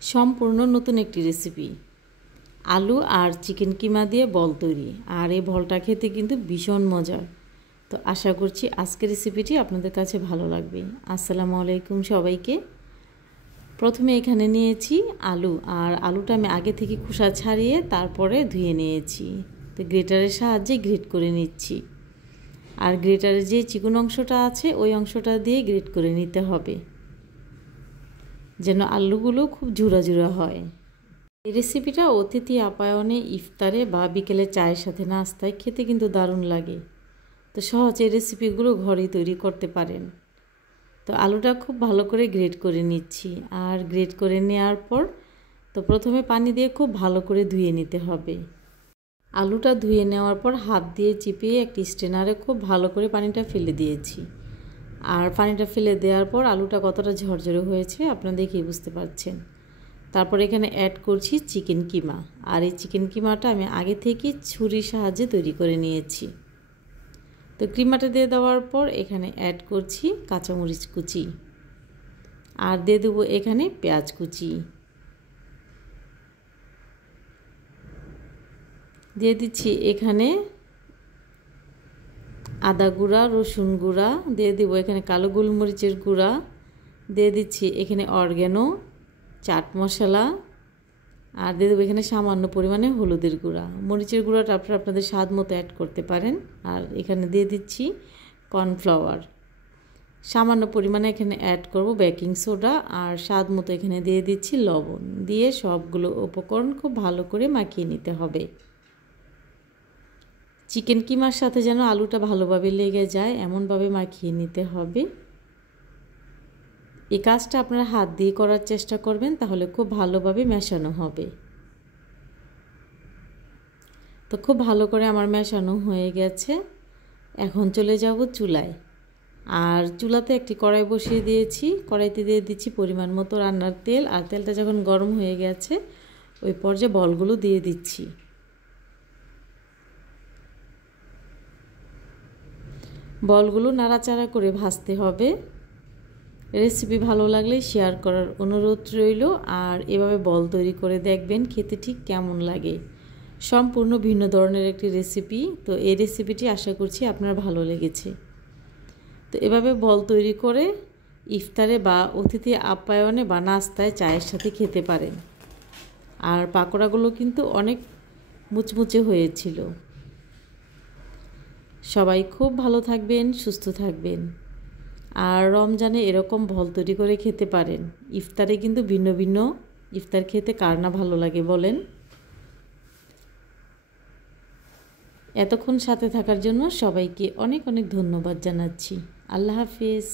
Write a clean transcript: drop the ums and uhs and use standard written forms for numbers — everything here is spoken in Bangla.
সম্পূর্ণ নতুন একটি রেসিপি, আলু আর চিকেন কিমা দিয়ে বল তৈরি। আর এই বলটা খেতে কিন্তু ভীষণ মজার। তো আশা করছি আজকের রেসিপিটি আপনাদের কাছে ভালো লাগবে। আসসালামু আলাইকুম সবাইকে। প্রথমে এখানে নিয়েছি আলু, আর আলুটা আমি আগে থেকে খোসা ছাড়িয়ে তারপরে ধুয়ে নিয়েছি। তো গ্রেটারের সাহায্যে গ্রেট করে নিচ্ছি। আর গ্রেটারের যে চিকন অংশটা আছে ওই অংশটা দিয়ে গ্রেট করে নিতে হবে, যেন আলুগুলো খুব ঝুরা ঝুরা হয়। এই রেসিপিটা অতিথি আপ্যায়নে, ইফতারে বা বিকেলে চায়ের সাথে নাস্তায় খেতে কিন্তু দারুণ লাগে। তো সহজ এই রেসিপিগুলো ঘরেই তৈরি করতে পারেন। তো আলুটা খুব ভালো করে গ্রেট করে নিচ্ছি। আর গ্রেট করে নেওয়ার পর তো প্রথমে পানি দিয়ে খুব ভালো করে ধুয়ে নিতে হবে। আলুটা ধুয়ে নেওয়ার পর হাত দিয়ে চিপিয়ে একটি স্ট্রেনারে খুব ভালো করে পানিটা ফেলে দিয়েছি। আর পানিটা ফেলে দেওয়ার পর আলুটা কতটা ঝরঝরে হয়েছে আপনারা দেখেই বুঝতে পারছেন। তারপর এখানে অ্যাড করছি চিকেন কিমা। আর এই চিকেন কিমাটা আমি আগে থেকে ছুরির সাহায্যে তৈরি করে নিয়েছি। তো কিমাটা দিয়ে দেওয়ার পর এখানে অ্যাড করছি কাঁচামরিচ কুচি, আর দিয়ে দেবো এখানে পেঁয়াজ কুচি, দিয়ে দিচ্ছি এখানে আদা গুঁড়া, রসুন গুঁড়া, দিয়ে দেবো এখানে কালো গোলমরিচের গুঁড়া, দিয়ে দিচ্ছি এখানে অরগ্যানো, চাট মশলা, আর দিয়ে দেবো এখানে সামান্য পরিমাণে হলুদের গুঁড়া। মরিচের গুঁড়াটা আপনারা আপনাদের স্বাদ মতো অ্যাড করতে পারেন। আর এখানে দিয়ে দিচ্ছি কর্নফ্লাওয়ার, সামান্য পরিমাণে এখানে অ্যাড করব বেকিং সোডা, আর স্বাদ মতো এখানে দিয়ে দিচ্ছি লবণ। দিয়ে সবগুলো উপকরণ খুব ভালো করে মাখিয়ে নিতে হবে। চিকেন কিমার সাথে যেন আলুটা ভালোভাবে লেগে যায় এমনভাবে মাখিয়ে নিতে হবে। এই কাজটা আপনারা হাত দিয়ে করার চেষ্টা করবেন, তাহলে খুব ভালোভাবে মেশানো হবে। তো খুব ভালো করে আমার মেশানো হয়ে গেছে। এখন চলে যাব চুলায়। আর চুলাতে একটি কড়াই বসিয়ে দিয়েছি। কড়াইতে দিয়ে দিচ্ছি পরিমাণ মতো রান্নার তেল। আর তেলটা যখন গরম হয়ে গেছে ওই পর্যায়ে বলগুলো দিয়ে দিচ্ছি। বলগুলো নাড়াচাড়া করে ভাজতে হবে। রেসিপি ভালো লাগলে শেয়ার করার অনুরোধ রইল। আর এভাবে বল তৈরি করে দেখবেন খেতে ঠিক কেমন লাগে। সম্পূর্ণ ভিন্ন ধরনের একটি রেসিপি। তো এই রেসিপিটি আশা করছি আপনার ভালো লেগেছে। তো এভাবে বল তৈরি করে ইফতারে বা অতিথি আপ্যায়নে বা নাস্তায় চায়ের সাথে খেতে পারেন। আর পাকোড়াগুলো কিন্তু অনেক মুচমুচে হয়েছিল। সবাই খুব ভালো থাকবেন, সুস্থ থাকবেন। আর রমজানে এরকম বল তৈরি করে খেতে পারেন। ইফতারে কিন্তু ভিন্ন ভিন্ন ইফতার খেতে কার না ভালো লাগে বলেন। এতক্ষণ সাথে থাকার জন্য সবাইকে অনেক অনেক ধন্যবাদ জানাচ্ছি। আল্লাহ হাফিজ।